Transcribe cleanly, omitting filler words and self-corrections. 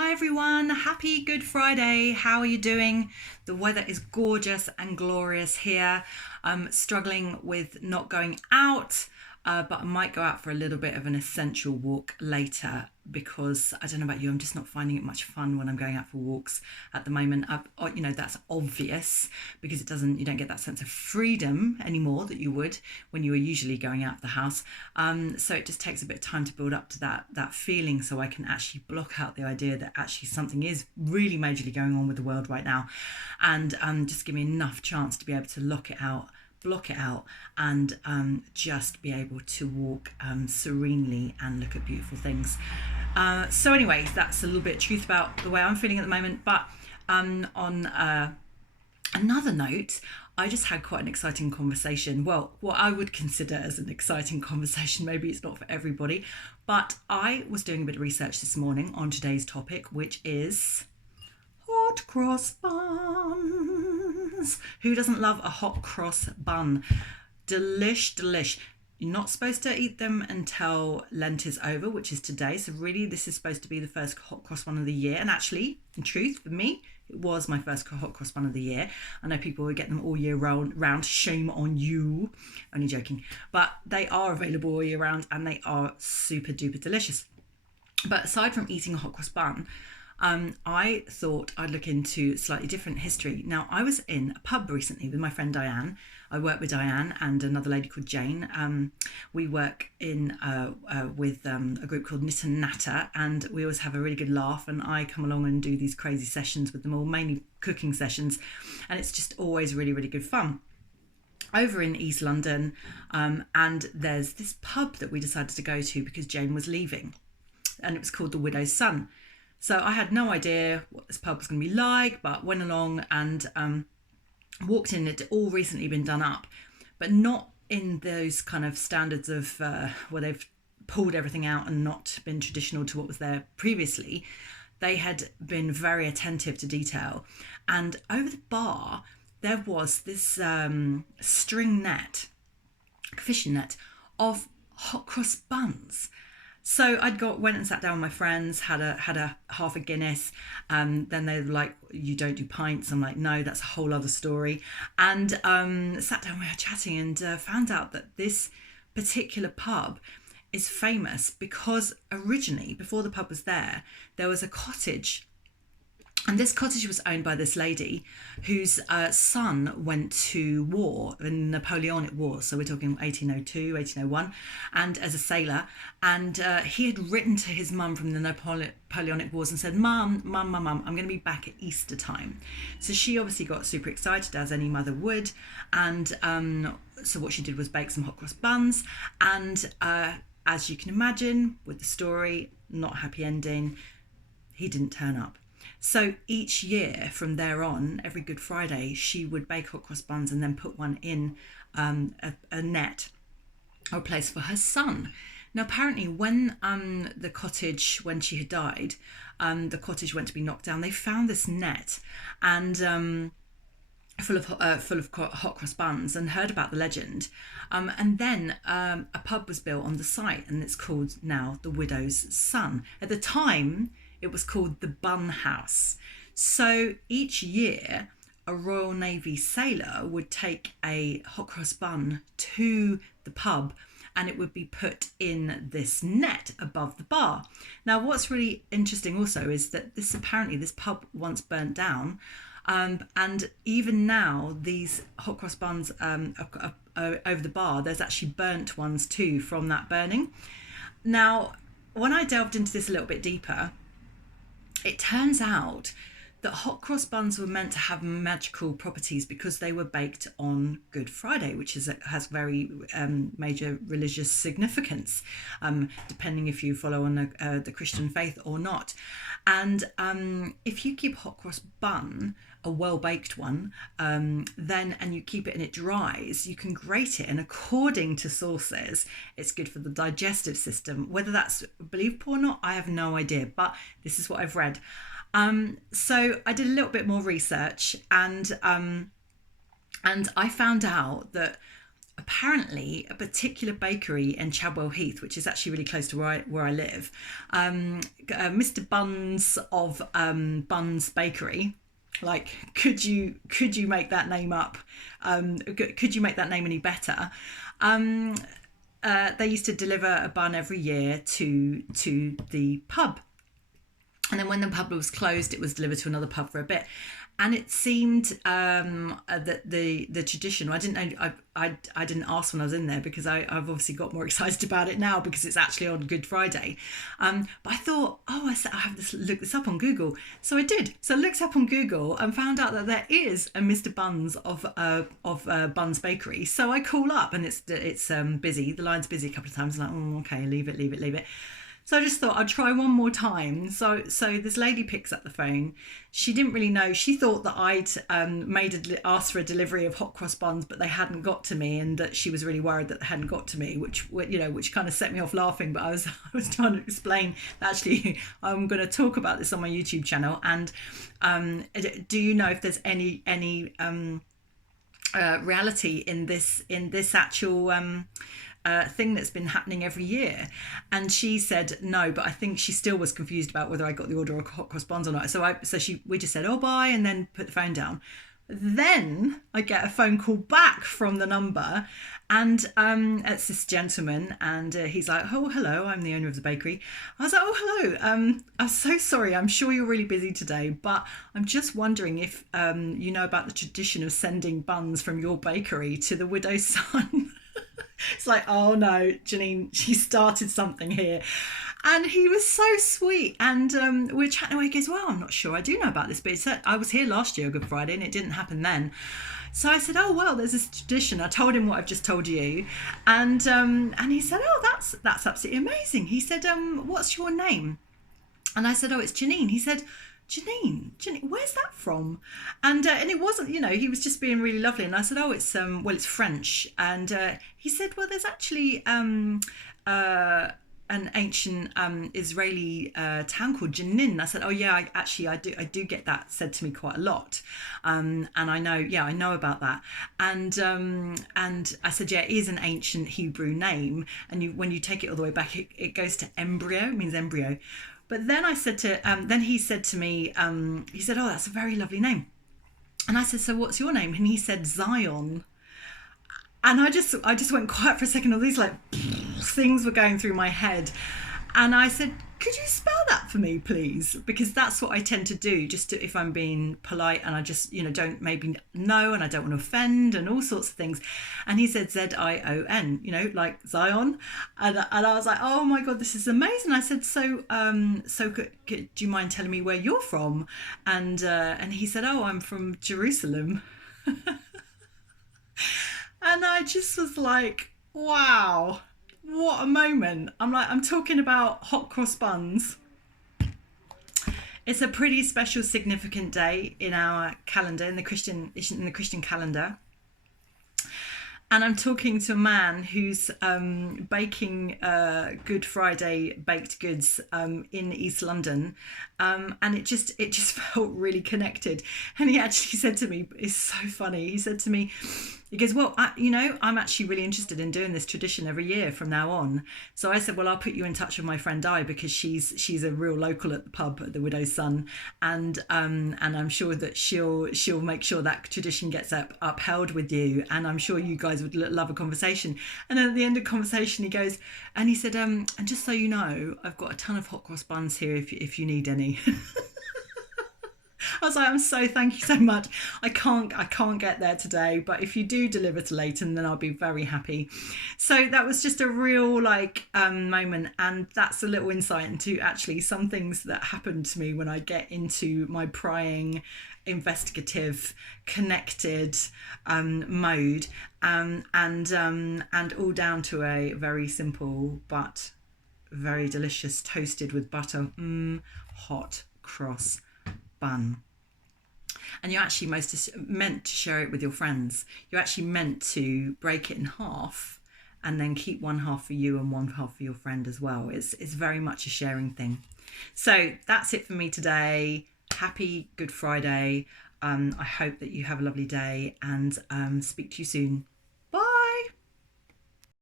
Hi everyone, happy Good Friday. How are you doing? The weather is gorgeous and glorious here. I'm struggling with not going out, but I might go out for a little bit of an essential walk later because I don't know about you, I'm just not finding it much fun when I'm going out for walks at the moment. That's obvious because you don't get that sense of freedom anymore that you would when you were usually going out of the house. So it just takes a bit of time to build up to that feeling, so I can actually block out the idea that actually something is really majorly going on with the world right now, and just give me enough chance to be able to block it out, and just be able to walk serenely and look at beautiful things. So anyways, that's a little bit of truth about the way I'm feeling at the moment. But on another note, I just had quite an exciting conversation. Well, what I would consider as an exciting conversation. Maybe it's not for everybody, but I was doing a bit of research this morning on today's topic, which is hot cross buns. Who doesn't love a hot cross bun? Delish. You're not supposed to eat them until Lent is over, which is today. So really, this is supposed to be the first hot cross bun of the year. And actually, in truth, for me, it was my first hot cross bun of the year. I know people would get them all year round. Shame on you. Only joking. But they are available all year round and they are super duper delicious. But aside from eating a hot cross bun, I thought I'd look into slightly different history. Now, I was in a pub recently with my friend Diane. I work with Diane and another lady called Jane. We work with a group called Knit and Natter, and we always have a really good laugh, and I come along and do these crazy sessions with them all, mainly cooking sessions, and it's just always really, really good fun. Over in East London, and there's this pub that we decided to go to because Jane was leaving, and it was called The Widow's Son. So I had no idea what this pub was going to be like, but went along and walked in. It had all recently been done up, but not in those kind of standards of where they've pulled everything out and not been traditional to what was there previously. They had been very attentive to detail. And over the bar, there was this string net, fishing net, of hot cross buns. So went and sat down with my friends, had a half a Guinness. Then they were like, "You don't do pints." I'm like, "No, that's a whole other story." And sat down, we were chatting, and found out that this particular pub is famous because originally, before the pub was there was a cottage. And this cottage was owned by this lady whose son went to war in the Napoleonic Wars. So we're talking 1802, 1801, and as a sailor. And he had written to his mum from the Napoleonic Wars and said, Mum, I'm going to be back at Easter time. So she obviously got super excited, as any mother would. And so what she did was bake some hot cross buns. And as you can imagine, with the story, not happy ending, he didn't turn up. So each year from there on, every Good Friday, she would bake hot cross buns and then put one in a net or a place for her son. Now, apparently, when the cottage, when she had died, the cottage went to be knocked down. They found this net and full of hot cross buns, and heard about the legend. And then a pub was built on the site, and it's called now the Widow's Son. At the time, it was called the Bun House. So each year, a Royal Navy sailor would take a hot cross bun to the pub, and it would be put in this net above the bar. Now, what's really interesting also is that this pub once burnt down, and even now, these hot cross buns over the bar, there's actually burnt ones too from that burning. Now, when I delved into this a little bit deeper, it turns out that hot cross buns were meant to have magical properties because they were baked on Good Friday, which has very major religious significance, depending if you follow on the Christian faith or not. And if you keep hot cross bun, a well-baked one, and you keep it and it dries, you can grate it, and according to sources, it's good for the digestive system. Whether that's believable or not, I have no idea, but this is what I've read. So I did a little bit more research, and I found out that apparently a particular bakery in Chadwell Heath, which is actually really close to where I live, Mr Buns of Buns Bakery. Like, could you make that name up? Could you make that name any better? They used to deliver a bun every year to the pub, and then when the pub was closed, it was delivered to another pub for a bit. And it seemed that the tradition, I didn't know, I didn't ask when I was in there, because I've obviously got more excited about it now because it's actually on Good Friday. But I thought, I have to look this up on Google. So I did. So I looked up on Google and found out that there is a Mr Buns of Buns Bakery. So I call up and it's busy. The line's busy a couple of times. I'm like, okay, leave it. So I just thought I'd try one more time. So this lady picks up the phone. She didn't really know. She thought that I'd asked for a delivery of hot cross buns, but they hadn't got to me, and that she was really worried that they hadn't got to me, which kind of set me off laughing. But I was trying to explain that actually I'm going to talk about this on my YouTube channel. And do you know if there's any reality in this actual thing that's been happening every year? And she said no, but I think she still was confused about whether I got the order of hot cross buns or not. So we just said, oh, bye, and then put the phone down. Then I get a phone call back from the number, and it's this gentleman, and he's like, oh, hello, I'm the owner of the bakery. I was like, oh, hello, I'm so sorry, I'm sure you're really busy today, but I'm just wondering if you know about the tradition of sending buns from your bakery to the widow's son. It's like, oh no, Janine, she started something here. And he was so sweet. And we're chatting away. He goes, well, I'm not sure I do know about this, but I was here last year, Good Friday, and it didn't happen then. So I said, oh, well, there's this tradition. I told him what I've just told you. And he said, oh, that's absolutely amazing. He said, what's your name? And I said, oh, it's Janine. He said, Janine, where's that from? And it wasn't, he was just being really lovely. And I said, oh, it's it's French. And he said, well, there's actually an ancient Israeli town called Janine. I said, oh yeah, I do get that said to me quite a lot, and I know about that. And I said, yeah, it is an ancient Hebrew name, and when you take it all the way back, it goes to embryo. It means embryo. But then I said then he said to me, he said, oh, that's a very lovely name. And I said, so what's your name? And he said, Zion. And I just went quiet for a second. All these things were going through my head. And I said, could you spell that for me, please? Because that's what I tend to do, if I'm being polite, and I just, don't maybe know, and I don't want to offend, and all sorts of things. And he said Zion, like Zion. And I was like, oh my God, this is amazing. I said, so do you mind telling me where you're from? And he said, oh, I'm from Jerusalem. And I just was like, wow, what a moment. I'm talking about hot cross buns. It's a pretty special, significant day in our calendar, in the Christian calendar. And I'm talking to a man who's baking Good Friday baked goods in East London, and it just felt really connected. And he actually said to me, it's so funny. He said to me, he goes, well, I'm actually really interested in doing this tradition every year from now on. So I said, well, I'll put you in touch with my friend Di, because she's a real local at the pub at the Widow's Son, and I'm sure that she'll make sure that tradition gets upheld with you, and I'm sure you guys would love a conversation. And then at the end of the conversation, he said, and just so you know, I've got a ton of hot cross buns here if you need any. I was like, thank you so much. I can't get there today, but if you do deliver to Leighton, then I'll be very happy. So that was just a real moment, and that's a little insight into actually some things that happen to me when I get into my prying, investigative, connected mode, and all down to a very simple but very delicious, toasted with butter, hot cross bun. And you're actually meant to share it with your friends. You're actually meant to break it in half and then keep one half for you and one half for your friend as well. It's very much a sharing thing. So that's it for me today. Happy Good Friday. I hope that you have a lovely day, and speak to you soon.